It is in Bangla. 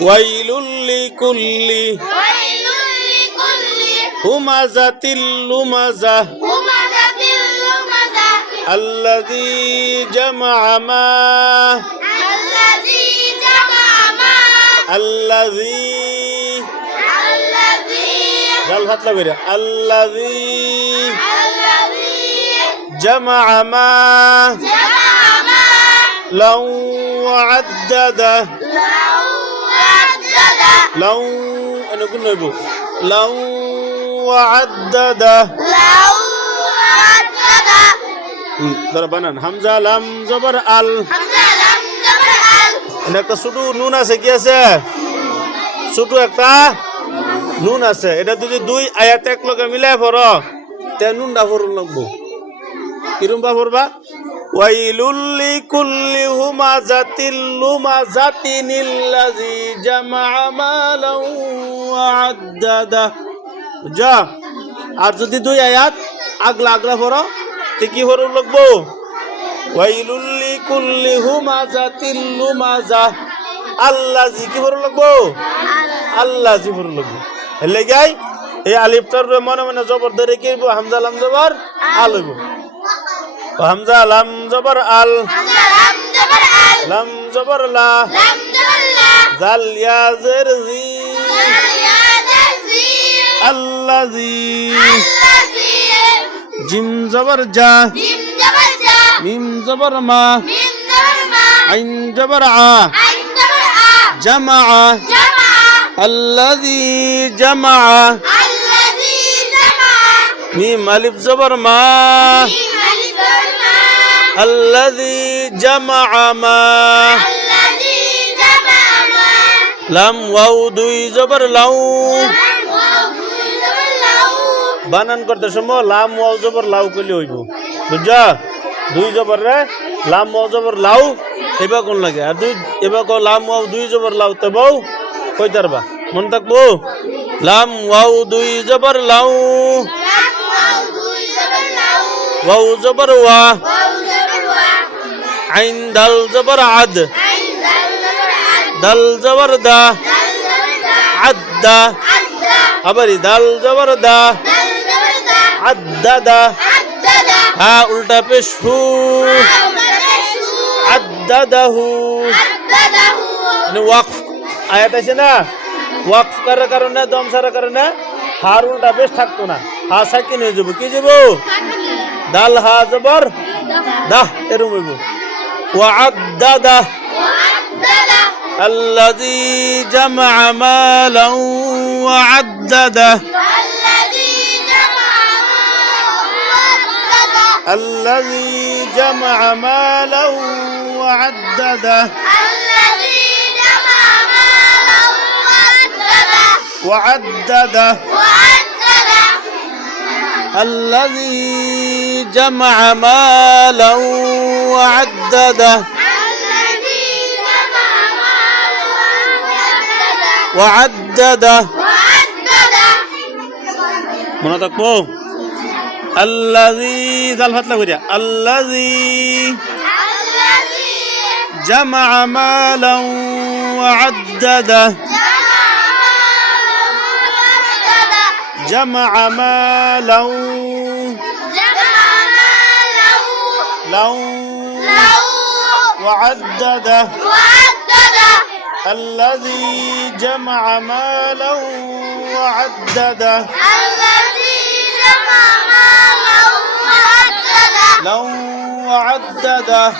ওয়াইলুল লিকুল্লি হুমাযাতিল লুমাযাহ আল্লাযী জামা'a আল্লাযী জাল ফাতলা কইরা আল্লাযী জামা'a লাউ আ'দ্দাদা লাউ এনে কোন হইব লাউ আ'দ্দাদা ধর বানান হামজা লাম জবর আল এনে একটা ছোট নুন আছে কি আছে ছোট একটা নুন আছে এটা যদি দুই আয়াত এক লগে মিলাই পড়ো তে নুনটা পড়ুন লাগবো কিরম বা পড়বা ওয়াইলুল লিকুল্লি হুমাযাতিল লুমাযাতিনিল্লাযী জামা'a মালান ওয়া আ'দ্দাদা যা আর যদি দুই আয়াত আগলা পড়ো তে কি পড়ুন লাগবো ওয়াইলুল লিকুল্লি হুমাযাতিল লুমাযাহ আল্লাযী কি পড়ুন লাগবো আল্লাযী পড়ুন লাগবো এলে গাই এই আলিফটার মনে মনে জবর ধরে কি হইব হামজা লাম জবর আল হইব হামজা লাম জবর আল লাম জবর লা জাল ইয়া জের জি আল্লাযী জিম জবর জা মিম জবর মা আইন জবর আ জামা'a আল্লাযী জামা'a মিম আলিফ জবর মা আল্লাযী জামা'a মা লাম ওয়াও দুই জবর লাউ বানান করতে সময় লাম ওয়াও জবর লাউ কইলে হইব বুঝা দুই জবর রে লাম ওয়াও জবর লাউ এবা কোন লাগে আর দুই এবা কো লাম ওয়াও দুই জবর লাউ তে বউ কইতারবা মন থাকবো লাম ওয়াও দুই জবর লাউ ওয়াও জবর ওয়া আইন দাল জবর আদ দাল জবর দা আদ্দা আবার দাল জবর দা আদ্দাদা হা উল্টা পেশ হু আদ্দাদাহু মানে ওয়াকফ আয়াত আছে না ওয়াকফ করার কারণে দম সারার কারণে হার উল্টা পেশ থাকতো না হা সাকিন হয়ে যাব কি যাব দাল হা জবর দাহ এরকম হইব ওয়া'দ্দাদা আল্লাযী জামা'a মালান ওয়া'দ্দাদা الذي جمع مالا وعدده وعدده الذي جمع مالا وعدده وعدده মনে থাকবো الذي জাল ফাতলা কইরা الذي جمع مالا وعدده جمع مالا لو وعدده الذي جمع مالا وعدده لو وعدده